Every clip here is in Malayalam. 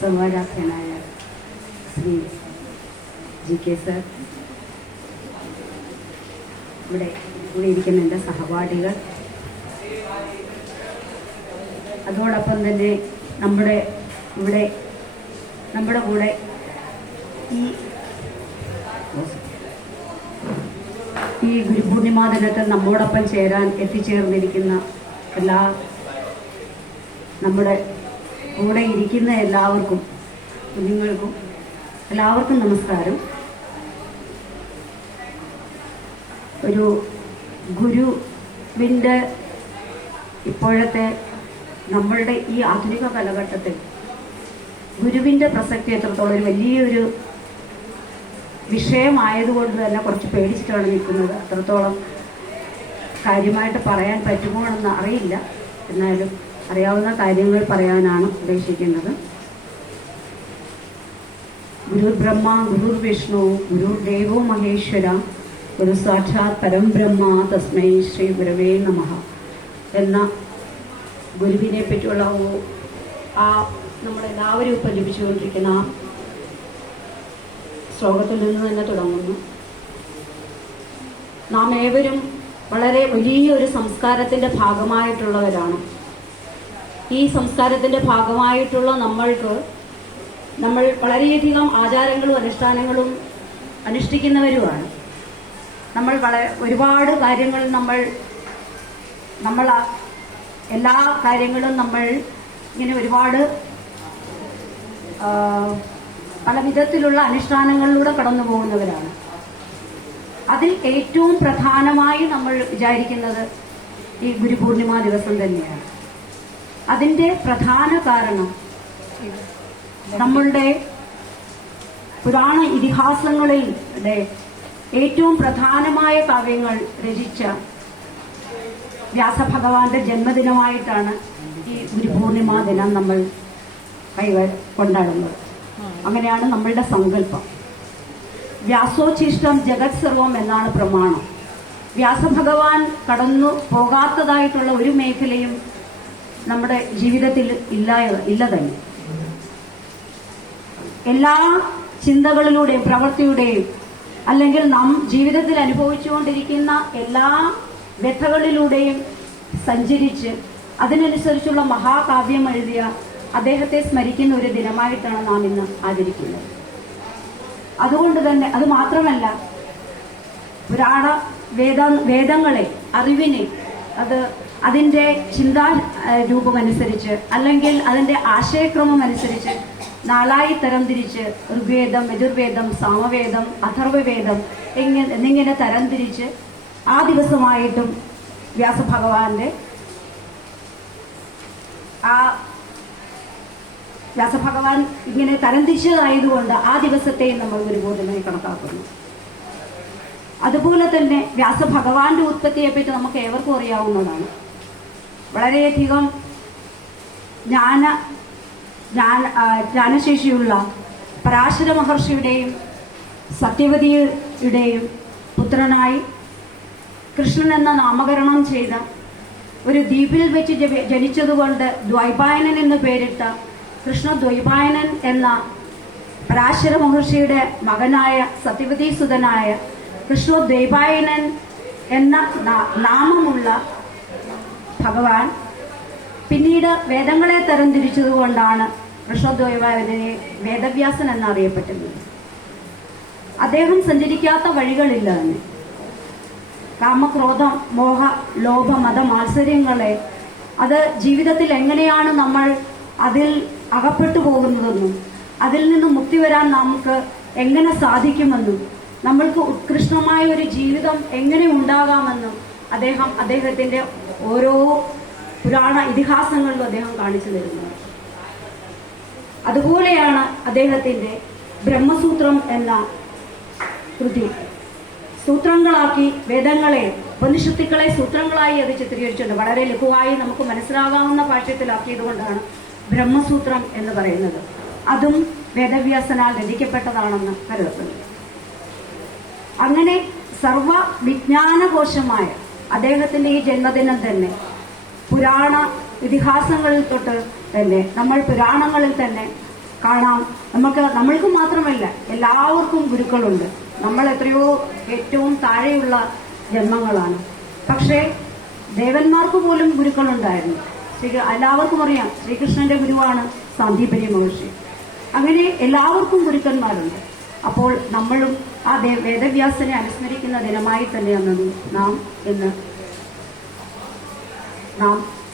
സർവാരാധ്യനായ ശ്രീ GK സർ, ഇവിടെ ഇരിക്കുന്ന എൻ്റെ സഹപാഠികൾ, അതോടൊപ്പം തന്നെ നമ്മുടെ കൂടെ ഈ ഗുരുപൂർണിമാ ദിനത്തിൽ നമ്മോടൊപ്പം ചേരാൻ എത്തിച്ചേർന്നിരിക്കുന്ന നമ്മുടെ കൂടെ ഇരിക്കുന്ന എല്ലാവർക്കും, കുഞ്ഞുങ്ങൾക്കും എല്ലാവർക്കും നമസ്കാരം. ഒരു ഗുരുവിൻ്റെ ഇപ്പോഴത്തെ നമ്മളുടെ ഈ ആധുനിക കാലഘട്ടത്തിൽ ഗുരുവിൻ്റെ പ്രസക്തി എത്രത്തോളം ഒരു വലിയൊരു വിഷയമായതുകൊണ്ട് തന്നെ കുറച്ച് പേടിച്ചിട്ടാണ് നിൽക്കുന്നത്. അത്രത്തോളം കാര്യമായിട്ട് പറയാൻ പറ്റുമോ എന്ന് അറിയില്ല, എന്നാലും അറിയാവുന്ന കാര്യങ്ങൾ പറയാനാണ് ഉദ്ദേശിക്കുന്നത്. ഗുരുർ ബ്രഹ്മ ഗുരുർ വിഷ്ണു ഗുരുർ ദേവോ മഹേശ്വര ഗുരു സാക്ഷാത് പരം ബ്രഹ്മ തസ്മൈ ശ്രീ ഗുരവേ നമഃ എന്ന ഗുരുവിനെ പറ്റിയുള്ള നമ്മളെല്ലാവരും ഇപ്പം ലഭിച്ചുകൊണ്ടിരിക്കുന്ന ആ ശ്ലോകത്തിൽ നിന്ന് തന്നെ തുടങ്ങുന്നു. നാം ഏവരും വളരെ വലിയൊരു സംസ്കാരത്തിൻ്റെ ഭാഗമായിട്ടുള്ളവരാണ്. ഈ സംസ്കാരത്തിൻ്റെ ഭാഗമായിട്ടുള്ള നമ്മൾ വളരെയധികം ആചാരങ്ങളും അനുഷ്ഠാനങ്ങളും അനുഷ്ഠിക്കുന്നവരുമാണ്. നമ്മൾ ഒരുപാട് കാര്യങ്ങൾ നമ്മൾ എല്ലാ കാര്യങ്ങളും നമ്മൾ ഇങ്ങനെ ഒരുപാട് പല വിധത്തിലുള്ള അനുഷ്ഠാനങ്ങളിലൂടെ കടന്നു പോകുന്നവരാണ്. അതിൽ ഏറ്റവും പ്രധാനമായി നമ്മൾ വിചാരിക്കുന്നത് ഈ ഗുരുപൂർണിമ ദിവസം തന്നെയാണ്. അതിൻ്റെ പ്രധാന കാരണം നമ്മളുടെ പുരാണ ഇതിഹാസങ്ങളിലെ ഏറ്റവും പ്രധാനമായ കാവ്യങ്ങൾ രചിച്ച വ്യാസഭഗവാന്റെ ജന്മദിനമായിട്ടാണ് ഈ ഗുരുപൂർണിമ ദിനം നമ്മൾ കൊണ്ടാടുന്നത്. അങ്ങനെയാണ് നമ്മളുടെ സങ്കല്പം. വ്യാസോച്ഛിഷ്ടം ജഗത് സർവം എന്നാണ് പ്രമാണം. വ്യാസഭഗവാൻ കടന്നു പോകാത്തതായിട്ടുള്ള ഒരു മേഖലയും നമ്മുടെ ജീവിതത്തിൽ ഇല്ല തന്നെ. എല്ലാ ചിന്തകളിലൂടെയും പ്രവൃത്തിയുടെയും അല്ലെങ്കിൽ നാം ജീവിതത്തിൽ അനുഭവിച്ചുകൊണ്ടിരിക്കുന്ന എല്ലാ വ്യഥകളിലൂടെയും സഞ്ചരിച്ച് അതിനനുസരിച്ചുള്ള മഹാകാവ്യം എഴുതിയ അദ്ദേഹത്തെ സ്മരിക്കുന്ന ഒരു ദിനമായിട്ടാണ് നാം ഇന്ന് ആചരിക്കുന്നത്. അതുകൊണ്ട് തന്നെ അത് മാത്രമല്ല, പുരാണ വേദങ്ങളെ, അറിവിനെ അതിന്റെ ചിന്താ രൂപമനുസരിച്ച് അല്ലെങ്കിൽ അതിന്റെ ആശയക്രമം അനുസരിച്ച് നാലായി തരംതിരിച്ച് ഋഗ്വേദം, യജുർവേദം, സാമവേദം, അഥർവവേദം എന്നിങ്ങനെ തരംതിരിച്ച് ആ ദിവസമായിട്ടും വ്യാസഭഗവാൻ ഇങ്ങനെ തരംതിരിച്ചതായതുകൊണ്ട് ആ ദിവസത്തെയും നമ്മൾ ഗുരുപൂർണിമയായി കണക്കാക്കുന്നു. അതുപോലെ തന്നെ വ്യാസഭഗവാന്റെ ഉത്പത്തിയെപ്പറ്റി നമുക്ക് ഏവർക്കും അറിയാവുന്നതാണ്. വളരെയധികം ജ്ഞാനശേഷിയുള്ള പരാശര മഹർഷിയുടെയും സത്യവതിയുടെയും പുത്രനായി കൃഷ്ണൻ എന്ന നാമകരണം ചെയ്ത ഒരു ദ്വീപിൽ വെച്ച് ജനിച്ചതുകൊണ്ട് ദ്വൈപായനൻ എന്ന് പേരിട്ട കൃഷ്ണദ്വൈപായനൻ എന്ന പരാശര മഹർഷിയുടെ മകനായ സത്യവതീസുതനായ കൃഷ്ണദ്വൈപായനൻ എന്ന നാമമുള്ള ഭഗവാൻ പിന്നീട് വേദങ്ങളെ തരംതിരിച്ചതുകൊണ്ടാണ് കൃഷ്ണദ്വൈപായനനെ വേദവ്യാസൻ എന്നറിയപ്പെട്ടിരുന്നത്. അദ്ദേഹം സഞ്ചരിക്കാത്ത വഴികളില്ല തന്നെ. കാമക്രോധം, മോഹ, ലോഭ, മത മാത്സര്യങ്ങളെ അത് ജീവിതത്തിൽ എങ്ങനെയാണ് നമ്മൾ അതിൽ അകപ്പെട്ടു പോകുന്നതെന്നും അതിൽ നിന്ന് മുക്തി വരാൻ നമുക്ക് എങ്ങനെ സാധിക്കുമെന്നും നമ്മൾക്ക് ഉത്കൃഷ്ടമായ ഒരു ജീവിതം എങ്ങനെ ഉണ്ടാകാമെന്നും അദ്ദേഹത്തിന്റെ ഓരോ പുരാണ ഇതിഹാസങ്ങളിലും അദ്ദേഹം കാണിച്ചു തരുന്നത്. അതുപോലെയാണ് അദ്ദേഹത്തിന്റെ ബ്രഹ്മസൂത്രം എന്ന കൃതി സൂത്രങ്ങളാക്കി വേദങ്ങളെ, ഉപനിഷത്തുക്കളെ സൂത്രങ്ങളായി അത് ചിത്രീകരിച്ചിട്ടുണ്ട്. വളരെ ലഘുവായി നമുക്ക് മനസ്സിലാകാവുന്ന ഭാഷ്യത്തിലാക്കിയതുകൊണ്ടാണ് ബ്രഹ്മസൂത്രം എന്ന് പറയുന്നത്. അതും വേദവ്യാസനാൽ രചിക്കപ്പെട്ടതാണെന്ന് കരുതപ്പെടുന്നു. അങ്ങനെ സർവ വിജ്ഞാനകോശമായ അദ്ദേഹത്തിന്റെ ഈ ജന്മദിനം തന്നെ പുരാണ ഇതിഹാസങ്ങളിൽ തൊട്ട് തന്നെ നമ്മൾ പുരാണങ്ങളിൽ തന്നെ കാണാം. നമ്മൾക്ക് മാത്രമല്ല എല്ലാവർക്കും ഗുരുക്കളുണ്ട്. നമ്മൾ എത്രയോ ഏറ്റവും താഴെയുള്ള ജന്മങ്ങളാണ്. പക്ഷേ ദേവന്മാർക്ക് പോലും ഗുരുക്കളുണ്ടായിരുന്നു. എല്ലാവർക്കും അറിയാം ശ്രീകൃഷ്ണന്റെ ഗുരുവാണ് സാന്ദീപനി മഹർഷി. അങ്ങനെ എല്ലാവർക്കും ഗുരുക്കന്മാരുണ്ട്. അപ്പോൾ നമ്മളും ആ വേദവ്യാസനെ അനുസ്മരിക്കുന്ന ദിനമായി തന്നെയാണ് നാം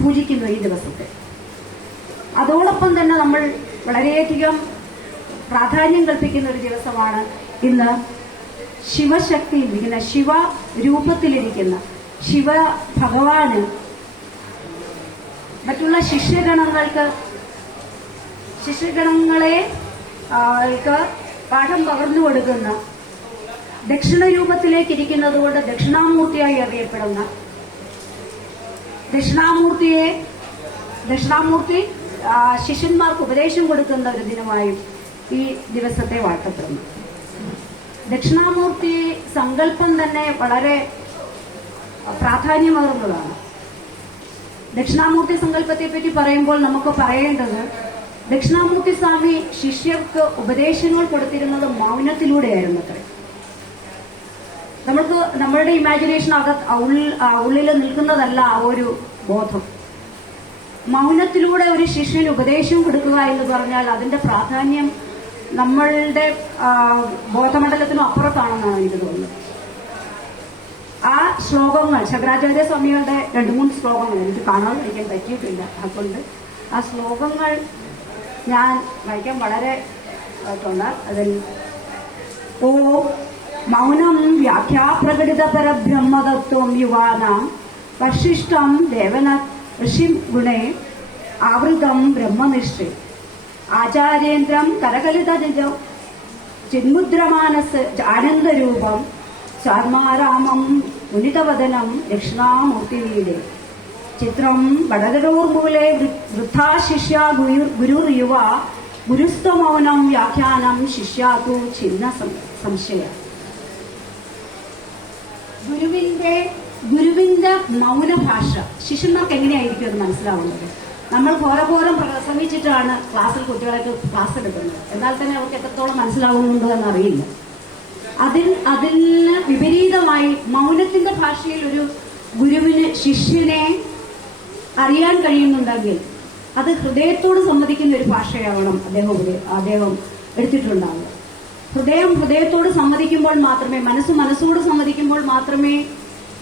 പൂജിക്കുന്നു ഈ ദിവസത്തെ. അതോടൊപ്പം തന്നെ നമ്മൾ വളരെയധികം പ്രാധാന്യം കൽപ്പിക്കുന്ന ഒരു ദിവസമാണ് ഇന്ന്. ശിവശക്തിയിലിരിക്കുന്ന, ശിവ രൂപത്തിലിരിക്കുന്ന ശിവ ഭഗവാന് മറ്റുള്ള ശിഷ്യഗണങ്ങളെ പാഠം പകർന്നു കൊടുക്കുന്ന, ദക്ഷിണ രൂപത്തിലേക്ക് ഇരിക്കുന്നത് കൊണ്ട് ദക്ഷിണാമൂർത്തിയായി അറിയപ്പെടുന്ന ദക്ഷിണാമൂർത്തി ശിഷ്യന്മാർക്ക് ഉപദേശം കൊടുക്കുന്ന ഒരു ദിനമായും ഈ ദിവസത്തെ വാഴ്ത്തപ്പെടുന്നു. ദക്ഷിണാമൂർത്തി സങ്കല്പം തന്നെ വളരെ പ്രാധാന്യമേറുന്നതാണ്. ദക്ഷിണാമൂർത്തി സങ്കല്പത്തെ പറ്റി പറയുമ്പോൾ നമുക്ക് പറയേണ്ടത്, ദക്ഷിണാമൂർത്തി സ്വാമി ശിഷ്യർക്ക് ഉപദേശങ്ങൾ കൊടുത്തിരുന്നത് മൗനത്തിലൂടെയായിരുന്നു അത്രേ. നമ്മളുടെ ഇമാജിനേഷൻ ഉള്ളിൽ നിൽക്കുന്നതല്ല ആ ഒരു ബോധം. മൗനത്തിലൂടെ ഒരു ശിഷ്യന് ഉപദേശം കൊടുക്കുക എന്ന് പറഞ്ഞാൽ അതിന്റെ പ്രാധാന്യം നമ്മളുടെ ബോധമണ്ഡലത്തിനും അപ്പുറത്താണെന്നാണ് എനിക്ക് തോന്നുന്നത്. ആ ശ്ലോകങ്ങൾ, ശങ്കരാചാര്യ സ്വാമികളുടെ 2-3 ശ്ലോകങ്ങൾ എനിക്ക് കാണാതിരിക്കാൻ പറ്റിയിട്ടില്ല. അതുകൊണ്ട് ആ ശ്ലോകങ്ങൾ ഞാൻ വായിക്കാൻ വളരെ ഉണ്ട്. അതിൽ ഓ മൗനം വ്യാഖ്യാപ്രകടിത പരബ്രഹ്മതത്വം യുവാനാം വശിഷ്ടം ദേവന ഋഷി ഗുണേ ആവൃതം ബ്രഹ്മനിഷ്ഠേ ആചാര്യേന്ദ്രം കരകലിത ചിന്മുദ്രമാനസ് ആനന്ദരൂപം സാത്മാരാമം മുനിതവദനം ദക്ഷിണാമൂർത്തിവീടെ ചിത്രം വടകരോർമൂലെ വൃദ്ധാശിഷ്യ ഗുരുർയുവ ഗുരുസ്തമൗനം വ്യാഖ്യാനം ശിഷ്യാതു ചിന്ന സംശയ. ഗുരുവിന്റെ മൗനഭാഷ ശിഷ്യന്മാർക്ക് എങ്ങനെയായിരിക്കും അത് മനസ്സിലാവുന്നത്? നമ്മൾ ഘോരഘോരം പ്രസംഗിച്ചിട്ടാണ് ക്ലാസ്സിൽ കുട്ടികളൊക്കെ ക്ലാസ് എടുക്കുന്നത്. എന്നാൽ തന്നെ അവർക്ക് എത്രത്തോളം മനസ്സിലാവുന്നുണ്ടോ എന്നറിയില്ല. അതിന് വിപരീതമായി മൗനത്തിന്റെ ഭാഷയിൽ ഒരു ഗുരുവിന് ശിഷ്യനെ അറിയാൻ കഴിയുന്നുണ്ടെങ്കിൽ അത് ഹൃദയത്തോട് സമ്മതിക്കുന്ന ഒരു ഭാഷയാവണം അദ്ദേഹം എടുത്തിട്ടുണ്ടാവുക. ഹൃദയത്തോട് സമ്മതിക്കുമ്പോൾ മാത്രമേ, മനസ്സോട് സമ്മതിക്കുമ്പോൾ മാത്രമേ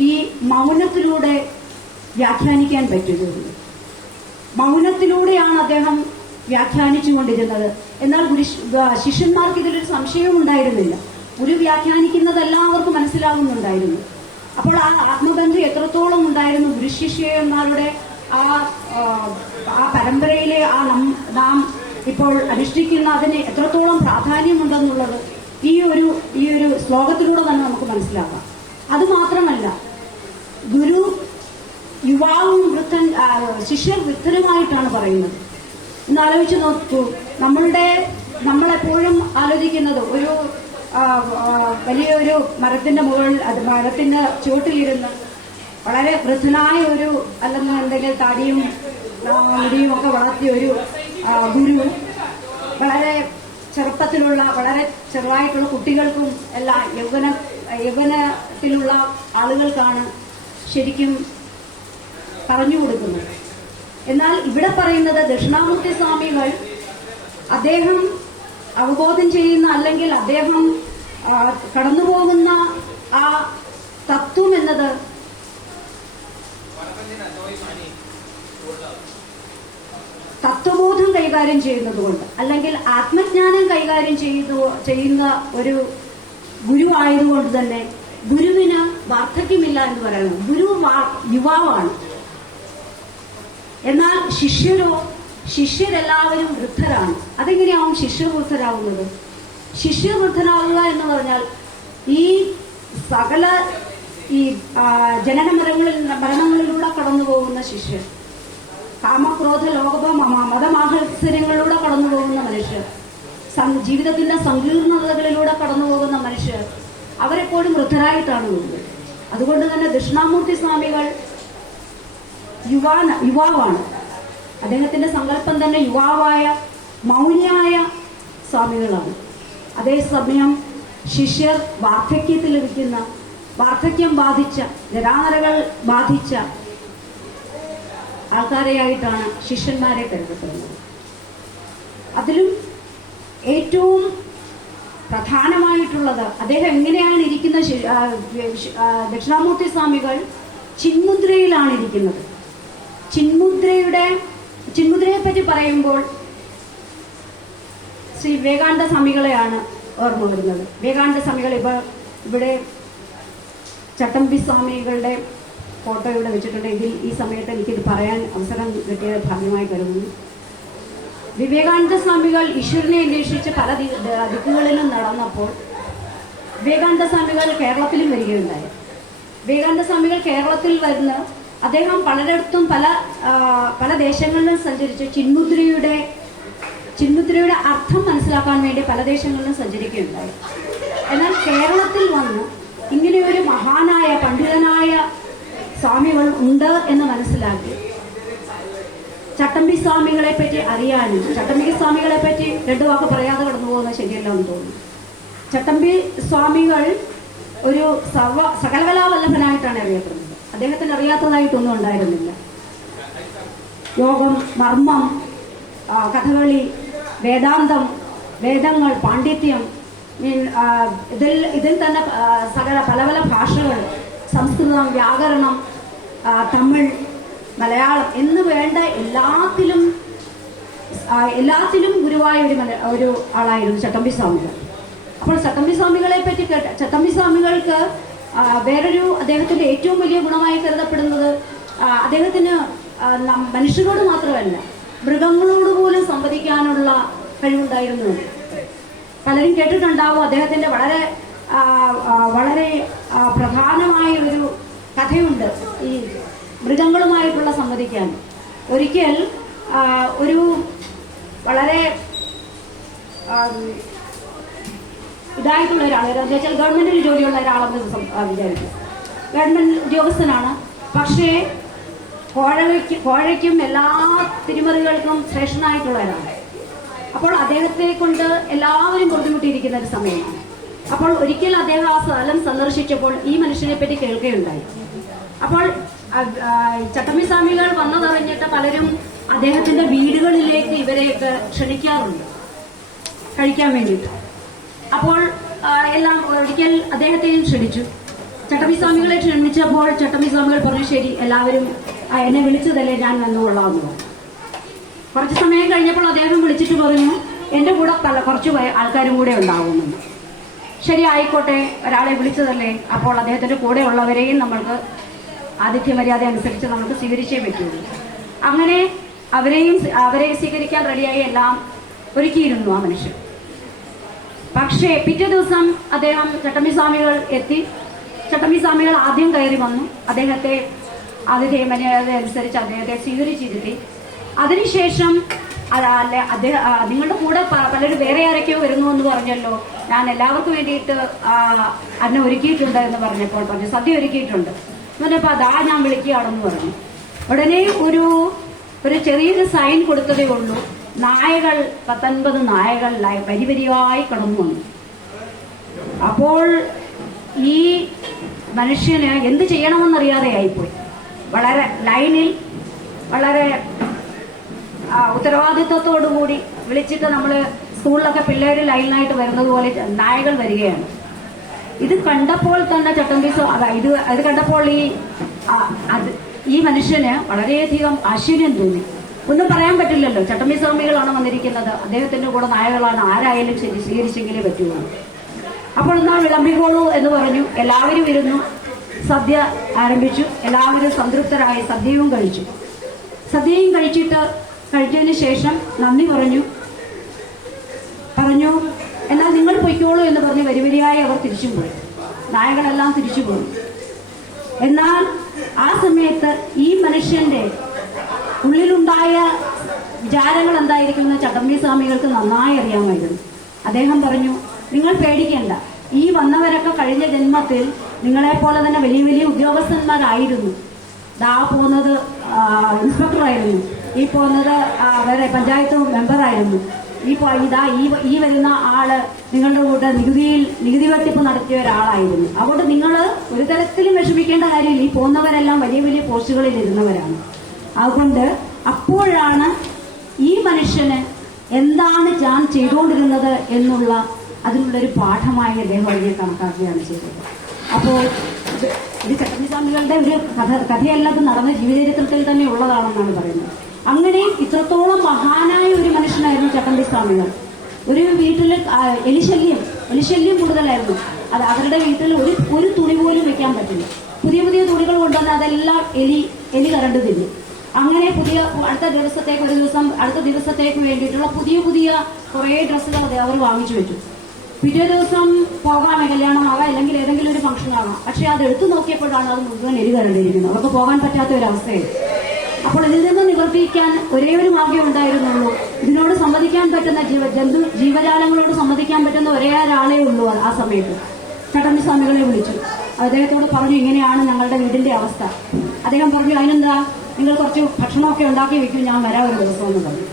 ഈ മൗനത്തിലൂടെ വ്യാഖ്യാനിക്കാൻ പറ്റുകയുള്ളൂ. മൗനത്തിലൂടെയാണ് അദ്ദേഹം വ്യാഖ്യാനിച്ചുകൊണ്ടിരുന്നത്. എന്നാൽ ശിഷ്യന്മാർക്ക് ഇതിലൊരു സംശയവും ഉണ്ടായിരുന്നില്ല. ഗുരു വ്യാഖ്യാനിക്കുന്നത് എല്ലാവർക്കും മനസ്സിലാകുന്നുണ്ടായിരുന്നു. അപ്പോൾ ആ ആത്മബന്ധം എത്രത്തോളം ഉണ്ടായിരുന്നു, ഗുരുശിഷ്യന്മാരുടെ ആ പരമ്പരയിലെ നാം ഇപ്പോൾ അനുഷ്ഠിക്കുന്ന അതിന് എത്രത്തോളം പ്രാധാന്യമുണ്ടെന്നുള്ളത് ഈ ഒരു ശ്ലോകത്തിലൂടെ തന്നെ നമുക്ക് മനസ്സിലാക്കാം. അതുമാത്രമല്ല, ഗുരു യുവാവും ശിഷ്യർ വൃദ്ധനുമായിട്ടാണ് പറയുന്നത്. ഇന്ന് ആലോചിച്ച് നോക്കൂ, നമ്മളെപ്പോഴും ആലോചിക്കുന്നത് ഒരു വലിയൊരു മരത്തിന്റെ ചുവട്ടിലിരുന്ന് വളരെ വൃദ്ധനായ അല്ലെങ്കിൽ എന്തെങ്കിലും താടിയും മുടിയും ഒക്കെ വളർത്തിയ ഒരു ഗുരു വളരെ ചെറുപ്പത്തിലുള്ള, വളരെ ചെറുതായിട്ടുള്ള കുട്ടികൾക്കും എല്ലാം യൗവനത്തിലുള്ള ആളുകൾക്കാണ് ശരിക്കും പറഞ്ഞു കൊടുക്കുന്നത്. എന്നാൽ ഇവിടെ പറയുന്നത് ദക്ഷിണാമൂർത്തി സ്വാമികൾ അദ്ദേഹം അവബോധം ചെയ്യുന്ന, അല്ലെങ്കിൽ അദ്ദേഹം കടന്നുപോകുന്ന ആ തത്വം എന്നത് തത്വബോധം കൈകാര്യം ചെയ്യുന്നതുകൊണ്ട്, അല്ലെങ്കിൽ ആത്മജ്ഞാനം കൈകാര്യം ചെയ്യുന്ന ഒരു ഗുരു ആയതുകൊണ്ട് തന്നെ ഗുരുവിന് വാർദ്ധക്യമില്ല എന്ന് പറയുന്നു. ഗുരു യുവാവാണ്. എന്നാൽ ശിഷ്യരെല്ലാവരും വൃദ്ധരാണ്. അതെങ്ങനെയാവും ശിഷ്യർ വൃദ്ധരാകുന്നത്? ശിഷ്യർ വൃദ്ധനാകുക എന്ന് പറഞ്ഞാൽ ഈ സകല ജനന മരണങ്ങളിലൂടെ കടന്നു പോകുന്ന ശിഷ്യർ, കാമക്രോധ ലോകഭ മതമാഹത്സര്യങ്ങളിലൂടെ കടന്നു പോകുന്ന മനുഷ്യർ, ജീവിതത്തിന്റെ സങ്കീർണതകളിലൂടെ കടന്നു പോകുന്ന മനുഷ്യർ, അവരെപ്പോഴും വൃദ്ധരായിട്ടാണ് പോകുന്നത്. അതുകൊണ്ട് തന്നെ ദക്ഷിണാമൂർത്തി സ്വാമികൾ യുവാവാണ്. അദ്ദേഹത്തിന്റെ സങ്കല്പം തന്നെ യുവാവായ മൗനിയായ സ്വാമികളാണ്. അതേസമയം ശിഷ്യർ വാർദ്ധക്യം ബാധിച്ച ജരാനരകൾ ബാധിച്ച ആൾക്കാരെയായിട്ടാണ് ശിഷ്യന്മാരെ കരുതപ്പെടുന്നത്. അതിലും ഏറ്റവും പ്രധാനമായിട്ടുള്ളത് അദ്ദേഹം എങ്ങനെയാണ് ഇരിക്കുന്ന. ദക്ഷിണാമൂർത്തി സ്വാമികൾ ചിന്മുദ്രയിലാണ് ഇരിക്കുന്നത്. ചിന്മുദ്രയെ പറ്റി പറയുമ്പോൾ ശ്രീ വിവേകാനന്ദ സ്വാമികളെയാണ് ഓർമ്മ വരുന്നത്. വിവേകാനന്ദ സ്വാമികൾ ഇവിടെ ചട്ടമ്പി സ്വാമികളുടെ ഫോട്ടോ ഇവിടെ വെച്ചിട്ടുണ്ട്. ഈ സമയത്ത് എനിക്കിത് പറയാൻ അവസരം കിട്ടിയ ഭാഗ്യമായി കരുതുന്നു. വിവേകാനന്ദ സ്വാമികൾ ഈശ്വരനെ അന്വേഷിച്ച് പല ദിക്കുകളിലും നടന്നപ്പോൾ വിവേകാനന്ദ സ്വാമികൾ കേരളത്തിലും വരികയുണ്ടായി. വിവേകാനന്ദ സ്വാമികൾ കേരളത്തിൽ വരുന്ന അദ്ദേഹം പലയിടത്തും പല ദേശങ്ങളിലും സഞ്ചരിച്ച് ചിന്മുദ്രയുടെ അർത്ഥം മനസ്സിലാക്കാൻ വേണ്ടി പല ദേശങ്ങളിലും സഞ്ചരിക്കുകയുണ്ടായി. എന്നാൽ കേരളത്തിൽ വന്ന് ഇങ്ങനെ ഒരു മഹാനായ പണ്ഡിതനായ സ്വാമികൾ ഉണ്ട് എന്ന് മനസ്സിലാക്കി ചട്ടമ്പി സ്വാമികളെ പറ്റി അറിയാനും, ചട്ടമ്പി സ്വാമികളെ പറ്റി രണ്ടു വാക്ക് പറയാതെ കടന്നു പോകുന്നത് ശരിയല്ല എന്ന് തോന്നുന്നു. ചട്ടമ്പി സ്വാമികൾ ഒരു സകലകലാവല്ലഭനായിട്ടാണ് അറിയപ്പെടുന്നത്. അദ്ദേഹത്തിന് അറിയാത്തതായിട്ടൊന്നും ഉണ്ടായിരുന്നില്ല. യോഗം, മർമ്മം, കഥകളി, വേദാന്തം, വേദങ്ങൾ, പാണ്ഡിത്യം, ഇതിൽ തന്നെ പല ഭാഷകൾ, സംസ്കൃതം, വ്യാകരണം, തമിഴ്, മലയാളം എന്ന് വേണ്ട എല്ലാത്തിലും ഗുരുവായ ഒരു ആളായിരുന്നു ചട്ടമ്പി സ്വാമികൾ. അപ്പോൾ ചട്ടമ്പി സ്വാമികളെ പറ്റി ചട്ടമ്പി സ്വാമികൾക്ക് വേറൊരു അദ്ദേഹത്തിന്റെ ഏറ്റവും വലിയ ഗുണമായി കരുതപ്പെടുന്നത് അദ്ദേഹത്തിന് മനുഷ്യരോട് മാത്രമല്ല മൃഗങ്ങളോട് പോലും സംവദിക്കാനുള്ള കഴിവുണ്ടായിരുന്നു. പലരും കേട്ടിട്ടുണ്ടാവും. അദ്ദേഹത്തിന്റെ വളരെ പ്രധാനമായ ഒരു കഥയുണ്ട് ഈ മൃഗങ്ങളുമായിട്ടുള്ള സംവദിക്കാൻ. ഒരിക്കൽ ഒരു വളരെ ഇതായിട്ടുള്ള ഒരാൾ, എന്താ വെച്ചാൽ ഗവൺമെന്റിൽ ജോലിയുള്ള ഒരാളെന്ന് വിചാരിക്കും. ഗവൺമെന്റ് ഉദ്യോഗസ്ഥനാണ്. പക്ഷേ കോഴയ്ക്കും എല്ലാ തിരിമറികൾക്കും ശ്രേഷ്ഠനായിട്ടുള്ള ഒരാളാണ്. അപ്പോൾ അദ്ദേഹത്തെ കൊണ്ട് എല്ലാവരും ബുദ്ധിമുട്ടിയിരിക്കുന്ന ഒരു സമയമാണ്. അപ്പോൾ ഒരിക്കൽ അദ്ദേഹം ആ സ്ഥലം സന്ദർശിച്ചപ്പോൾ ഈ മനുഷ്യനെ പറ്റി കേൾക്കുകയുണ്ടായി. അപ്പോൾ ചട്ടമ്പി സ്വാമികൾ വന്നതറിഞ്ഞിട്ട് പലരും അദ്ദേഹത്തിന്റെ വീടുകളിലേക്ക് ഇവരെയൊക്കെ ക്ഷണിക്കാറുണ്ട് കഴിക്കാൻ വേണ്ടിയിട്ട്. അപ്പോൾ എല്ലാം ഒരിക്കൽ അദ്ദേഹത്തെയും ക്ഷണിച്ചു. ചട്ടമ്പി സ്വാമികളെ ക്ഷണിച്ചപ്പോൾ ചട്ടമ്പി സ്വാമികൾ പറഞ്ഞു, ശരി, എല്ലാവരും എന്നെ വിളിച്ചതല്ലേ, ഞാൻ വന്നുകൊള്ളാമെന്ന് പറഞ്ഞു. കുറച്ച് സമയം കഴിഞ്ഞപ്പോൾ അദ്ദേഹം വിളിച്ചിട്ട് പറഞ്ഞു, എന്റെ കൂടെ കുറച്ച് ആൾക്കാരും കൂടെ ഉണ്ടാകുമെന്ന്. ശരി, ആയിക്കോട്ടെ, ഒരാളെ വിളിച്ചതല്ലേ, അപ്പോൾ അദ്ദേഹത്തിന്റെ കൂടെ ഉള്ളവരെയും നമ്മൾക്ക് ആതിഥ്യ മര്യാദ അനുസരിച്ച് നമുക്ക് സ്വീകരിച്ചേ പറ്റുള്ളൂ. അങ്ങനെ അവരെ സ്വീകരിക്കാൻ റെഡിയായി എല്ലാം ഒരുക്കിയിരുന്നു ആ മനുഷ്യൻ. പക്ഷേ പിറ്റേ ദിവസം അദ്ദേഹം ചട്ടമ്പി സ്വാമികൾ എത്തി. ചട്ടമ്പി സ്വാമികൾ ആദ്യം കയറി വന്നു. അദ്ദേഹത്തെ ആതിഥ്യ മര്യാദ അനുസരിച്ച് അദ്ദേഹത്തെ സ്വീകരിച്ചിരുത്തി. അതിനുശേഷം നിങ്ങളുടെ കൂടെ പലരും വേറെ ആരൊക്കെയോ വരുന്നു എന്ന് പറഞ്ഞല്ലോ, ഞാൻ എല്ലാവർക്കും വേണ്ടിയിട്ട് അന്നെ ഒരുക്കിയിട്ടുണ്ട് എന്ന് പറഞ്ഞപ്പോൾ പറഞ്ഞു, സദ്യ ഒരുക്കിയിട്ടുണ്ട്. പറഞ്ഞപ്പോൾ അതാ ഞാൻ വിളിക്കുകയാണെന്ന് പറഞ്ഞു. ഉടനെ ഒരു ചെറിയൊരു സൈൻ കൊടുത്തതേ ഉള്ളൂ. നായകൾ 19 നായകൾ വരിവരിയായി കടന്നു വന്നു. അപ്പോൾ ഈ മനുഷ്യന് എന്ത് ചെയ്യണമെന്നറിയാതെ ആയിപ്പോയി. വളരെ ലൈനിൽ വളരെ ഉത്തരവാദിത്വത്തോടുകൂടി വിളിച്ചിട്ട് നമ്മൾ സ്കൂളിലൊക്കെ പിള്ളേർ ലൈനായിട്ട് വരുന്നത് പോലെ നായകൾ വരികയാണ്. ഇത് കണ്ടപ്പോൾ തന്നെ ഇത് കണ്ടപ്പോൾ ഈ മനുഷ്യന് വളരെയധികം ആശ്ചര്യം തോന്നി. ഒന്നും പറയാൻ പറ്റില്ലല്ലോ, ചട്ടമ്പി സ്വാമികളാണ് വന്നിരിക്കുന്നത്, അദ്ദേഹത്തിന്റെ കൂടെ നായകളാണ്, ആരായാലും ശരി സ്വീകരിച്ചെങ്കിലേ പറ്റുള്ളൂ. അപ്പോൾ എന്നാ വിളമ്പിക്കോളൂ എന്ന് പറഞ്ഞു. എല്ലാവരും ഇരുന്നു, സദ്യ ആരംഭിച്ചു. എല്ലാവരും സംതൃപ്തരായി സദ്യയും കഴിച്ചു. സദ്യയും കഴിച്ചതിന് ശേഷം നന്ദി പറഞ്ഞു. എന്നാൽ നിങ്ങൾ പൊയ്ക്കോളൂ എന്ന് പറഞ്ഞ് വരിവരിയായി അവർ തിരിച്ചും പോയി. നായകളെല്ലാം തിരിച്ചു പോയി. എന്നാൽ ആ സമയത്ത് ഈ മനുഷ്യന്റെ ഉള്ളിലുണ്ടായ വിചാരങ്ങൾ എന്തായിരിക്കുമെന്ന് ചട്ടമ്പി സ്വാമികൾക്ക് നന്നായി അറിയാമായിരുന്നു. അദ്ദേഹം പറഞ്ഞു, നിങ്ങൾ പേടിക്കേണ്ട, ഈ വന്നവരൊക്കെ കഴിഞ്ഞ ജന്മത്തിൽ നിങ്ങളെപ്പോലെ തന്നെ വലിയ വലിയ ഉദ്യോഗസ്ഥന്മാരായിരുന്നു. ദാ പോകുന്നത് ഇൻസ്പെക്ടറായിരുന്നു, ഈ പോകുന്നത് വേറെ പഞ്ചായത്ത് മെമ്പറായിരുന്നു. ഈ വരുന്ന ആള് നിങ്ങളുടെ കൂടെ നികുതി വെട്ടിപ്പ് നടത്തിയ ഒരാളായിരുന്നു. അതുകൊണ്ട് നിങ്ങൾ ഒരു തരത്തിലും വിഷമിക്കേണ്ട കാര്യമില്ല. ഈ പോകുന്നവരെല്ലാം വലിയ വലിയ പോസ്റ്റുകളിൽ ഇരുന്നവരാണ്. അതുകൊണ്ട് അപ്പോഴാണ് ഈ മനുഷ്യന് എന്താണ് ഞാൻ ചെയ്തുകൊണ്ടിരുന്നത് എന്നുള്ള അതിനുള്ളൊരു പാഠമായി അദ്ദേഹം അതിനെ കണക്കാക്കുകയാണ് ചെയ്തത്. അപ്പോൾ ഇത് ചട്ടമ്പിസ്വാമികളുടെ ഒരു കഥയല്ലാതെ നടന്ന ജീവചരിത്രത്തിൽ തന്നെ ഉള്ളതാണെന്നാണ് പറയുന്നത്. അങ്ങനെ ഇത്രത്തോളം മഹാനായ ഒരു മനുഷ്യനായിരുന്നു ചട്ടമ്പിസ്വാമികൾ. ഒരു വീട്ടിൽ എലിശല്യം കൂടുതലായിരുന്നു. അത് അവരുടെ വീട്ടിൽ ഒരു തുണി പോലും വെക്കാൻ പറ്റില്ല. പുതിയ പുതിയ തുണികൾ കൊണ്ടുവന്ന് അതെല്ലാം എലി കരണ്ട് തിന്നു. അങ്ങനെ അടുത്ത ദിവസത്തേക്ക് വേണ്ടിയിട്ടുള്ള പുതിയ കുറേ ഡ്രസ്സുകൾ അവർ വാങ്ങിച്ചു വെച്ചു. പിറ്റേ ദിവസം പോകാമേ, കല്യാണമാകാം അല്ലെങ്കിൽ ഏതെങ്കിലും ഒരു ഫംഗ്ഷൻ ആകാം. പക്ഷെ അത് എടുത്തു നോക്കിയപ്പോഴാണ് അത് മുഴുവൻ എലി കരണ്ടിരിക്കുന്നത്. അവർക്ക് പോകാൻ പറ്റാത്ത ഒരവസ്ഥയാണ്. അപ്പോൾ ഇതിൽ നിന്ന് നിവർത്തിക്കാൻ ഒരേ ഒരു മാർഗ്ഗം ഉണ്ടായിരുന്നുള്ളൂ. ഇതിനോട് സമ്മതിക്കാൻ പറ്റുന്ന ജീവജാലങ്ങളോട് സമ്മതിക്കാൻ പറ്റുന്ന ഒരേ ഒരാളേ ഉള്ളൂ. ആ സമയത്ത് ചട്ടമ്പിസ്വാമികളെ വിളിച്ചു. അദ്ദേഹത്തോട് പറഞ്ഞു, ഇങ്ങനെയാണ് ഞങ്ങളുടെ വീടിന്റെ അവസ്ഥ. അദ്ദേഹം പറഞ്ഞു, അതിനെന്താ, നിങ്ങൾ കുറച്ച് ഭക്ഷണമൊക്കെ ഉണ്ടാക്കി വെക്കും, ഞാൻ വരാം ഒരു ദിവസം എന്ന് പറഞ്ഞു.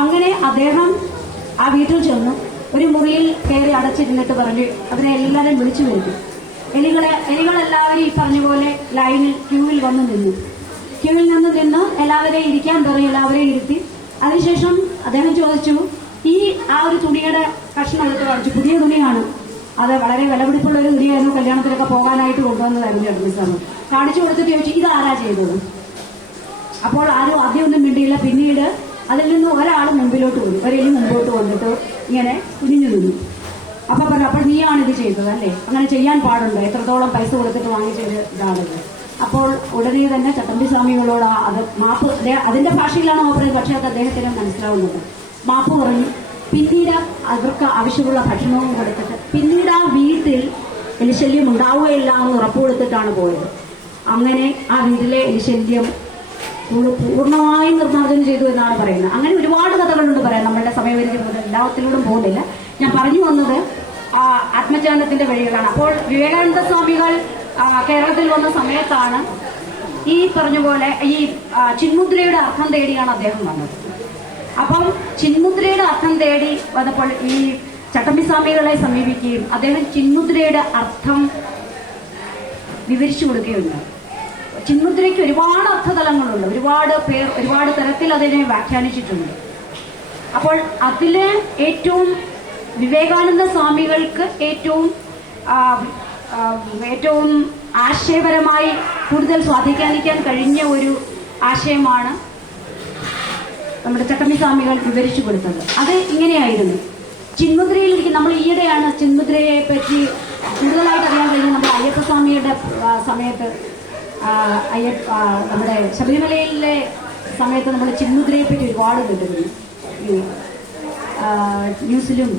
അങ്ങനെ അദ്ദേഹം ആ വീട്ടിൽ ചെന്നു. ഒരു മുറിയിൽ കയറി അടച്ചിരുന്നിട്ട് പറഞ്ഞു അവരെ എല്ലാവരെയും വിളിച്ചു വരുത്തി. എലികളെല്ലാവരും ഈ പറഞ്ഞ പോലെ ലൈനിൽ ക്യൂവിൽ നിന്ന് എല്ലാവരെയും ഇരിക്കാൻ പറഞ്ഞു. എല്ലാവരെയും ഇരുത്തി. അതിനുശേഷം അദ്ദേഹം ചോദിച്ചു, ആ ഒരു തുണിയുടെ കഷ്ണം എടുത്ത് കാണിച്ചു. പുതിയ തുണിയാണ്, അത് വളരെ വിലപിടിപ്പുള്ള ഒരു തുണിയായിരുന്നു. കല്യാണത്തിലൊക്കെ പോകാനായിട്ട് കൊണ്ടുവന്നതായിരുന്നു ചട്ടമ്പിസ്വാമി. കാണിച്ചു കൊടുത്തിട്ട് ചോദിച്ചു, ഇത് ആരാ ചെയ്തത്? അപ്പോൾ ആരും ആദ്യം ഒന്നും മിണ്ടിയില്ല. പിന്നീട് അതിൽ നിന്ന് ഒരാൾ മുമ്പിലോട്ട് പോയി, ഒരെലി മുമ്പോട്ട് വന്നിട്ട് ഇങ്ങനെ കുനിഞ്ഞു നിന്നു. അപ്പോൾ പറഞ്ഞു, അപ്പോൾ നീയാണിത് ചെയ്തത് അല്ലേ? അങ്ങനെ ചെയ്യാൻ പാടുണ്ടോ? എത്രത്തോളം പൈസ കൊടുത്തിട്ട് വാങ്ങിച്ചത് ഇതാണിത്. അപ്പോൾ ഉടനെ തന്നെ ചട്ടമ്പിസ്വാമികളോട് അത് മാപ്പ്, അതിന്റെ ഭാഷയിലാണ് പറയുന്നത്, പക്ഷെ അത് അദ്ദേഹത്തിന് മനസ്സിലാവുന്നുണ്ട്. മാപ്പ് പറഞ്ഞു. പിന്നീട് അവർക്ക് ആവശ്യമുള്ള ഭക്ഷണവും കൊടുത്തിട്ട് പിന്നീട് ആ വീട്ടിൽ എലിശല്യം ഉണ്ടാവുകയില്ല എന്ന് ഉറപ്പ് കൊടുത്തിട്ടാണ് പോയത്. അങ്ങനെ ആ വീട്ടിലെ എലിശല്യം പൂർണ്ണമായും നിർമ്മാർജ്ജനം ചെയ്തു എന്നാണ് പറയുന്നത്. അങ്ങനെ ഒരുപാട് കഥകളുണ്ട് പറയാൻ. നമ്മളുടെ സമയപരിധി പോലെ എല്ലാത്തിലൂടെ പോകുന്നില്ല. ഞാൻ പറഞ്ഞു വന്നത് ആത്മജ്ഞാനത്തിന്റെ വഴികളാണ്. അപ്പോൾ വിവേകാനന്ദ സ്വാമികൾ കേരളത്തിൽ വന്ന സമയത്താണ് ഈ പറഞ്ഞ പോലെ ഈ ചിന്മുദ്രയുടെ അർത്ഥം തേടിയാണ് അദ്ദേഹം വന്നത്. അപ്പം ചിന്മുദ്രയുടെ അർത്ഥം തേടി വന്നപ്പോൾ ഈ ചട്ടമ്പിസ്വാമികളെ സമീപിക്കുകയും അദ്ദേഹം ചിന്മുദ്രയുടെ അർത്ഥം വിവരിച്ചു കൊടുക്കുകയുണ്ടായി. ചിന്മുദ്രയ്ക്ക് ഒരുപാട് അർത്ഥതലങ്ങളുണ്ട്. ഒരുപാട് തരത്തിൽ അതിനെ വ്യാഖ്യാനിച്ചിട്ടുണ്ട്. അപ്പോൾ അതില് ഏറ്റവും വിവേകാനന്ദ സ്വാമികൾക്ക് ഏറ്റവും ആശയപരമായി കൂടുതൽ സ്വാധീനിക്കാൻ കഴിഞ്ഞ ഒരു ആശയമാണ് നമ്മുടെ ചട്ടമ്പിസ്വാമികൾ വിവരിച്ചു കൊടുത്തത്. അത് ഇങ്ങനെയായിരുന്നു. ചിന്മുദ്രയിലിരിക്കും. നമ്മൾ ഈയിടെയാണ് ചിന്മുദ്രയെ പറ്റി കൂടുതലായിട്ട് അറിയാൻ കഴിഞ്ഞത്. നമ്മുടെ അയ്യപ്പസ്വാമിയുടെ സമയത്ത് നമ്മുടെ ശബരിമലയിലെ സമയത്ത് നമ്മൾ ചിന്മുദ്രയെ പറ്റി ഒരുപാട് കേട്ടിരുന്നു. ന്യൂസിലും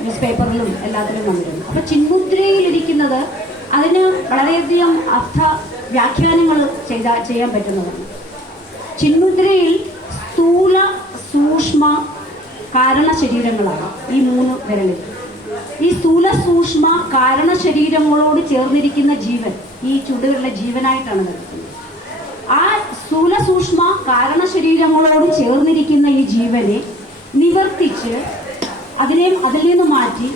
ന്യൂസ് പേപ്പറിലും എല്ലാത്തിലും വന്നിരുന്നു. അപ്പൊ ചിന്മുദ്രയിലിരിക്കുന്നത് അതിന് വളരെയധികം അർത്ഥ വ്യാഖ്യാനങ്ങൾ ചെയ്യാൻ പറ്റുന്നതാണ്. ചിന്മുദ്രയിൽ സ്ഥൂല സൂക്ഷ്മ കാരണ ശരീരങ്ങളാണ് ഈ 3 വിരലുകൾ. ഈ സ്ഥൂല സൂക്ഷ്മ കാരണ ശരീരങ്ങളോട് ചേർന്നിരിക്കുന്ന ജീവൻ ഈ ചുടുകളുടെ ജീവനായിട്ടാണ് നിൽക്കുന്നത്. ആ സ്ഥൂല സൂക്ഷ്മ കാരണ ശരീരങ്ങളോട് ചേർന്നിരിക്കുന്ന ഈ ജീവനെ നിവർത്തിച്ച് അതിൽ നിന്ന് മാറ്റി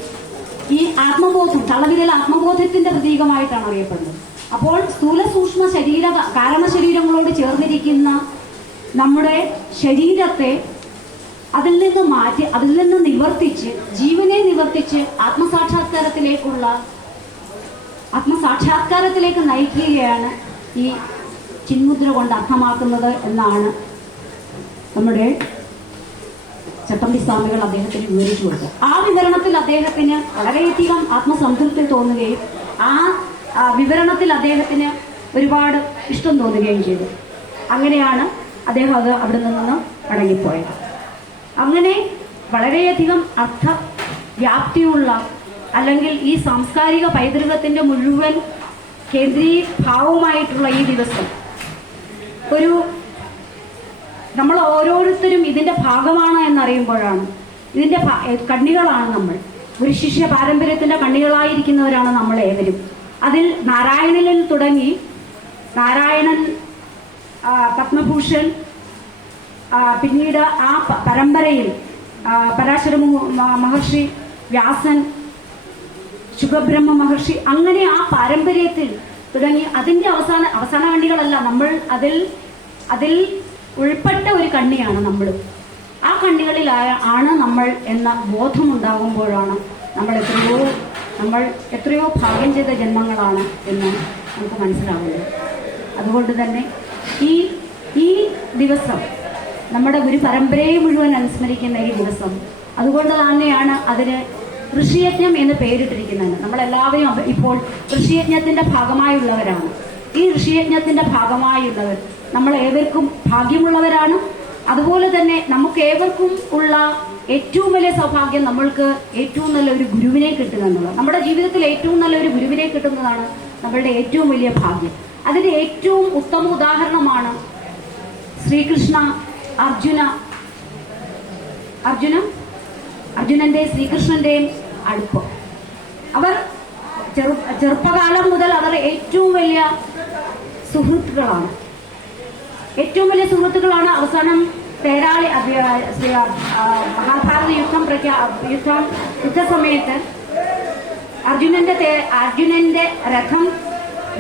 ഈ ആത്മബോധം, തളവിരൽ ആത്മബോധത്തിന്റെ പ്രതീകമായിട്ടാണ് അറിയപ്പെടുന്നത്. അപ്പോൾ സ്ഥൂല സൂക്ഷ്മ കാരണ ശരീരങ്ങളോട് ചേർന്നിരിക്കുന്ന നമ്മുടെ ശരീരത്തെ അതിൽ നിന്ന് മാറ്റി, അതിൽ നിന്ന് നിവർത്തിച്ച്, ജീവനെ നിവർത്തിച്ച് ആത്മസാക്ഷാത്കാരത്തിലേക്ക് നയിക്കുകയാണ് ഈ ചിന്മുദ്ര കൊണ്ട് അർത്ഥമാക്കുന്നത് എന്നാണ് നമ്മുടെ ചട്ടമ്പിസ്വാമികൾ അദ്ദേഹത്തിന് വിവരിച്ചു കൊടുത്തത്. ആ വിവരണത്തിൽ അദ്ദേഹത്തിന് വളരെയധികം ആത്മസംതൃപ്തി തോന്നുകയും ആ വിവരണത്തിൽ അദ്ദേഹത്തിന് ഒരുപാട് ഇഷ്ടം തോന്നുകയും ചെയ്തു. അങ്ങനെയാണ് അദ്ദേഹം അവിടെ നിന്ന് മടങ്ങിപ്പോയത്. അങ്ങനെ വളരെയധികം അർത്ഥവ്യാപ്തിയുള്ള, അല്ലെങ്കിൽ ഈ സാംസ്കാരിക പൈതൃകത്തിന്റെ മുഴുവൻ കേന്ദ്രീഭാവമായിട്ടുള്ള ഈ ദിവസം നമ്മൾ ഓരോരുത്തരും ഇതിന്റെ ഭാഗമാണ് എന്നറിയുമ്പോഴാണ്, ഇതിന്റെ കണ്ണികളാണ് നമ്മൾ. ഒരു ശിഷ്യ പാരമ്പര്യത്തിന്റെ കണ്ണികളായിരിക്കുന്നവരാണ് നമ്മൾ ഏവരും. അതിൽ നാരായണനിൽ തുടങ്ങി നാരായണൻ, പത്മഭൂഷൺ, പിന്നീട് ആ പരമ്പരയിൽ പരാശര മഹർഷി, വ്യാസൻ, ശുഖബ്രഹ്മ മഹർഷി, അങ്ങനെ ആ പാരമ്പര്യത്തിൽ തുടങ്ങി അതിന്റെ അവസാന കണ്ണികളല്ല, നമ്മൾ അതിൽ ഉൾപ്പെട്ട ഒരു കണ്ണിയാണ് നമ്മൾ. ആ കണ്ണികളിലാണ് നമ്മൾ എന്ന ബോധമുണ്ടാകുമ്പോഴാണ് നമ്മൾ എത്രയോ ഭാഗ്യം ചെയ്ത ജന്മങ്ങളാണ് എന്ന് നമുക്ക് മനസ്സിലാവുന്നത്. അതുകൊണ്ട് തന്നെ ഈ ദിവസം നമ്മുടെ ഒരു പരമ്പരയെ മുഴുവൻ അനുസ്മരിക്കുന്ന ഈ ദിവസം, അതുകൊണ്ട് തന്നെയാണ് അതിന് ഋഷിയജ്ഞം എന്ന് പേരിട്ടിരിക്കുന്നത്. നമ്മളെല്ലാവരും ഇപ്പോൾ ഋഷിയജ്ഞത്തിന്റെ ഭാഗമായുള്ളവരാണ്. ഈ ഋഷിയജ്ഞത്തിന്റെ ഭാഗമായുള്ളവർ നമ്മൾ ഏവർക്കും ഭാഗ്യമുള്ളവരാണ്. അതുപോലെ തന്നെ നമുക്ക് ഏവർക്കും ഉള്ള ഏറ്റവും വലിയ സൗഭാഗ്യം നമ്മൾക്ക് ഏറ്റവും നല്ല ഒരു ഗുരുവിനെ കിട്ടുക എന്നുള്ളത്. നമ്മുടെ ജീവിതത്തിൽ ഏറ്റവും നല്ല ഒരു ഗുരുവിനെ കിട്ടുന്നതാണ് നമ്മളുടെ ഏറ്റവും വലിയ ഭാഗ്യം. അതിന്റെ ഏറ്റവും ഉത്തമ ഉദാഹരണമാണ് ശ്രീകൃഷ്ണ അർജുനന്റെ ശ്രീകൃഷ്ണന്റെയും അടുപ്പം. അവർ ചെറുപ്പകാലം മുതൽ അവർ ഏറ്റവും വലിയ സുഹൃത്തുക്കളാണ്. അവസാനം തേരാളി മഹാഭാരത യുദ്ധസമയത്ത് അർജുനന്റെ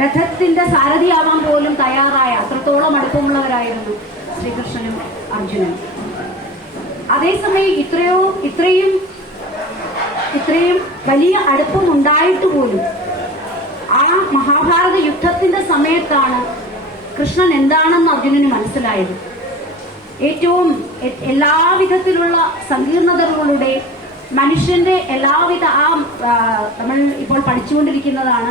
രഥത്തിന്റെ സാരഥിയാവാൻ പോലും തയ്യാറായ അത്രത്തോളം അടുപ്പമുള്ളവരായിരുന്നു ശ്രീകൃഷ്ണനും അർജുനനും. അതേസമയം ഇത്രയും വലിയ അടുപ്പം ഉണ്ടായിട്ട് പോലും ആ മഹാഭാരത യുദ്ധത്തിന്റെ സമയത്താണ് കൃഷ്ണൻ എന്താണെന്ന് അർജുനന് മനസ്സിലായത്. ഏറ്റവും എല്ലാവിധത്തിലുള്ള സങ്കീർണതകളുടെ മനുഷ്യന്റെ എല്ലാവിധ നമ്മൾ ഇപ്പോൾ പഠിച്ചുകൊണ്ടിരിക്കുന്നതാണ്.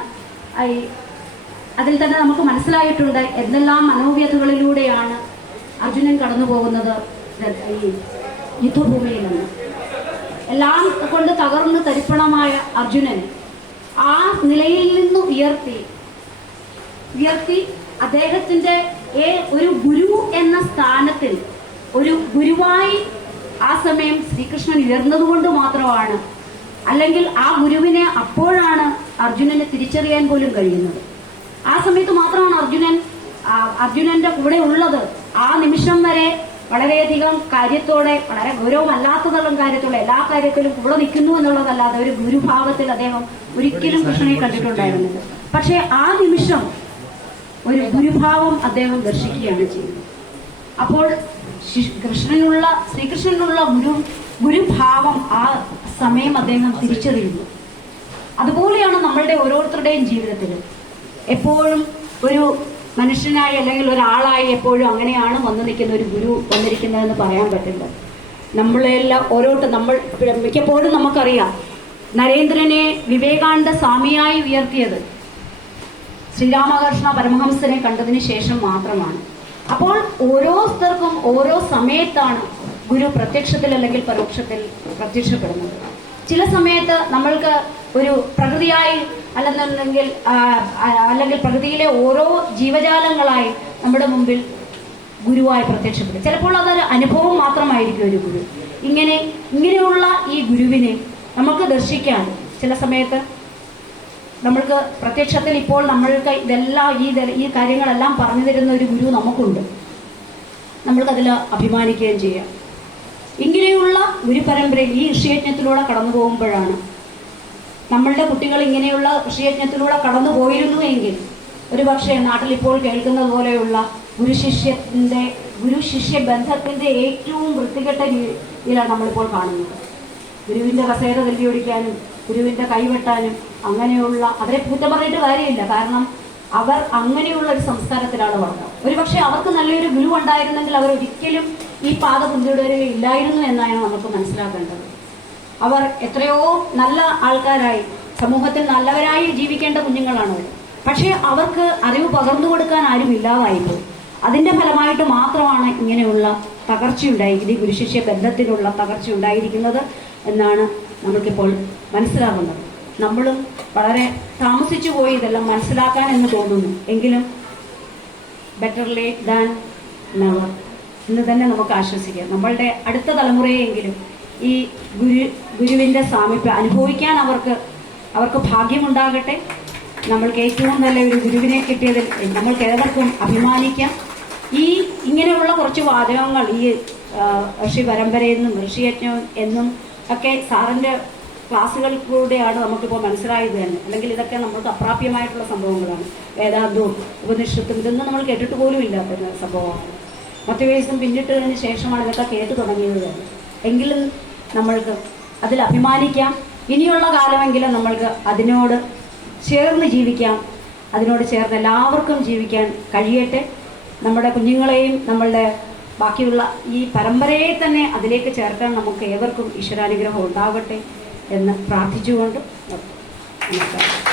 അതിൽ തന്നെ നമുക്ക് മനസ്സിലായിട്ടുണ്ട് എന്തെല്ലാം മനോവ്യഥകളിലൂടെയാണ് അർജുനൻ കടന്നു പോകുന്നത് ഈ യുദ്ധഭൂമിയിൽ നിന്ന്. എല്ലാം കൊണ്ട് തകർന്ന് തരിപ്പണമായ അർജുനൻ ആ നിലയിൽ നിന്ന് ഉയർത്തി അദ്ദേഹത്തിന്റെ ഒരു ഗുരു എന്ന സ്ഥാനത്തിൽ ഒരു ഗുരുവായി ആ സമയം ശ്രീകൃഷ്ണൻ ഉയർന്നതുകൊണ്ട് മാത്രമാണ്, അല്ലെങ്കിൽ ആ ഗുരുവിനെ അപ്പോഴാണ് അർജുനനെ തിരിച്ചറിയാൻ പോലും കഴിയുന്നത്. ആ സമയത്ത് മാത്രമാണ് അർജുനന്റെ കൂടെ ഉള്ളത്. ആ നിമിഷം വരെ വളരെയധികം കാര്യത്തോടെ, വളരെ ഗൗരവമല്ലാത്തതുള്ള കാര്യത്തോടെ, എല്ലാ കാര്യത്തിലും കൂടെ നിൽക്കുന്നു എന്നുള്ളതല്ലാതെ ഒരു ഗുരുഭാവത്തിൽ അദ്ദേഹം ഒരിക്കലും കൃഷ്ണനെ കണ്ടിട്ടുണ്ടായിരുന്നില്ല. പക്ഷേ ആ നിമിഷം ഒരു ഗുരുഭാവം അദ്ദേഹം ദർശിക്കുകയാണ് ചെയ്യുന്നത്. അപ്പോൾ ശ്രീകൃഷ്ണനുള്ള ഗുരുഭാവം ആ സമയം അദ്ദേഹം തിരിച്ചറിയുന്നു. അതുപോലെയാണ് നമ്മളുടെ ഓരോരുത്തരുടെയും ജീവിതത്തിൽ എപ്പോഴും ഒരു മനുഷ്യനായി അല്ലെങ്കിൽ ഒരാളായി എപ്പോഴും അങ്ങനെയാണ് വന്നു നിൽക്കുന്ന ഒരു ഗുരു വന്നിരിക്കുന്നതെന്ന് പറയാൻ പറ്റില്ല. നമ്മളെല്ലാം നമ്മൾ മിക്കപ്പോഴും നമുക്കറിയാം, നരേന്ദ്രനെ വിവേകാനന്ദ സ്വാമിയായി ഉയർത്തിയത് ശ്രീരാമകൃഷ്ണ പരമഹംസനെ കണ്ടതിന് ശേഷം മാത്രമാണ്. അപ്പോൾ ഓരോരുത്തർക്കും ഓരോ സമയത്താണ് ഗുരു പ്രത്യക്ഷത്തിൽ അല്ലെങ്കിൽ പരോക്ഷത്തിൽ പ്രത്യക്ഷപ്പെടുന്നത്. ചില സമയത്ത് നമ്മൾക്ക് ഒരു പ്രകൃതിയായി അല്ലെങ്കിൽ പ്രകൃതിയിലെ ഓരോ ജീവജാലങ്ങളായി നമ്മുടെ മുമ്പിൽ ഗുരുവായി പ്രത്യക്ഷപ്പെടും. ചിലപ്പോൾ അതൊരു അനുഭവം മാത്രമായിരിക്കും ഒരു ഗുരു. ഇങ്ങനെയുള്ള ഈ ഗുരുവിനെ നമുക്ക് ദർശിക്കാൻ ചില സമയത്ത് നമ്മൾക്ക് പ്രത്യക്ഷത്തിൽ ഇപ്പോൾ നമ്മൾക്ക് ഈ കാര്യങ്ങളെല്ലാം പറഞ്ഞു തരുന്ന ഒരു ഗുരു നമുക്കുണ്ട്. നമ്മൾക്കതിൽ അഭിമാനിക്കുകയും ചെയ്യാം. ഇങ്ങനെയുള്ള ഗുരുപരമ്പരയിൽ ഈ ഋഷിയജ്ഞത്തിലൂടെ കടന്നു പോകുമ്പോഴാണ് നമ്മളുടെ കുട്ടികൾ ഇങ്ങനെയുള്ള ഋഷിയജ്ഞത്തിലൂടെ കടന്നു പോയിരുന്നു എങ്കിൽ ഒരുപക്ഷെ നാട്ടിൽ ഇപ്പോൾ കേൾക്കുന്നത് പോലെയുള്ള ഗുരു-ശിഷ്യ ബന്ധത്തിന്റെ ഏറ്റവും വൃത്തികെട്ട രീതിയിലാണ് നമ്മളിപ്പോൾ കാണുന്നത്. ഗുരുവിന്റെ കസേര തല്ലിയൊടിക്കാനും ഗുരുവിന്റെ കൈവെട്ടാനും അങ്ങനെയുള്ള, അവരെ കുറ്റം പറഞ്ഞിട്ട് കാര്യമില്ല. കാരണം അവർ അങ്ങനെയുള്ള ഒരു സംസ്കാരത്തിലാണ് വളർന്നത്. ഒരുപക്ഷെ അവർക്ക് നല്ലൊരു ഗുരു ഉണ്ടായിരുന്നെങ്കിൽ അവർ ഒരിക്കലും ഈ പാത പിന്തുടരുകയില്ലായിരുന്നു എന്നാണ് നമുക്ക് മനസ്സിലാക്കേണ്ടത്. അവർ എത്രയോ നല്ല ആൾക്കാരായി സമൂഹത്തിൽ നല്ലവരായി ജീവിക്കേണ്ട കുഞ്ഞുങ്ങളാണ് അവർ. പക്ഷേ അവർക്ക് അറിവ് പകർന്നു കൊടുക്കാൻ ആരും ഇല്ലാതായിപ്പോയി. അതിന്റെ ഫലമായിട്ട് മാത്രമാണ് ഇങ്ങനെയുള്ള തകർച്ചയുണ്ടായിരിക്കുന്നത്, ഈ ഗുരുശിഷ്യ ബന്ധത്തിലുള്ള തകർച്ച ഉണ്ടായിരിക്കുന്നത് എന്നാണ് നമുക്കിപ്പോൾ മനസ്സിലാകുന്നത്. നമ്മളും വളരെ താമസിച്ചു പോയി ഇതെല്ലാം മനസ്സിലാക്കാൻ എന്ന് തോന്നുന്നു. എങ്കിലും ബെറ്റർ ലേറ്റ് ദാൻ നെവർ എന്ന് തന്നെ നമുക്ക് ആശ്വസിക്കാം. നമ്മളുടെ അടുത്ത തലമുറയെങ്കിലും ഈ ഗുരുവിന്റെ സാമീപ്യം അനുഭവിക്കാൻ അവർക്ക് ഭാഗ്യമുണ്ടാകട്ടെ. നമ്മൾക്ക് ഏറ്റവും നല്ല ഒരു ഗുരുവിനെ കിട്ടിയതിൽ നമ്മൾക്ക് ഏവർക്കും അഭിമാനിക്കാം. ഇങ്ങനെയുള്ള കുറച്ച് വാചകങ്ങൾ ഈ ഋഷി പരമ്പരയെന്നും ഋഷിയജ്ഞം എന്നും ഒക്കെ സാറിൻ്റെ ക്ലാസ്സുകളിലൂടെയാണ് നമുക്കിപ്പോൾ മനസ്സിലായത് തന്നെ. അല്ലെങ്കിൽ ഇതൊക്കെ നമുക്ക് അപ്രാപ്യമായിട്ടുള്ള സംഭവങ്ങളാണ്. വേദാന്തവും ഉപനിഷത്തും ഇതൊന്നും നമ്മൾ കേട്ടിട്ട് പോലും ഇല്ലാത്തൊരു സംഭവമാണ്. മറ്റു വയസ്സും പിന്നിട്ടതിന് ശേഷമാണ് ഇതൊക്കെ കേട്ടു തുടങ്ങിയത് തന്നെ. എങ്കിലും നമ്മൾക്ക് അതിൽ അഭിമാനിക്കാം. ഇനിയുള്ള കാലമെങ്കിലും നമ്മൾക്ക് അതിനോട് ചേർന്ന് ജീവിക്കാം. അതിനോട് ചേർന്ന് എല്ലാവർക്കും ജീവിക്കാൻ കഴിയട്ടെ. നമ്മുടെ കുഞ്ഞുങ്ങളെയും നമ്മളുടെ ബാക്കിയുള്ള ഈ പരമ്പരയെ തന്നെ അതിലേക്ക് ചേർക്കാൻ നമുക്ക് ഏവർക്കും ഈശ്വരാനുഗ്രഹം ഉണ്ടാകട്ടെ എന്ന് പ്രാർത്ഥിച്ചുകൊണ്ട് നമസ്കാരം.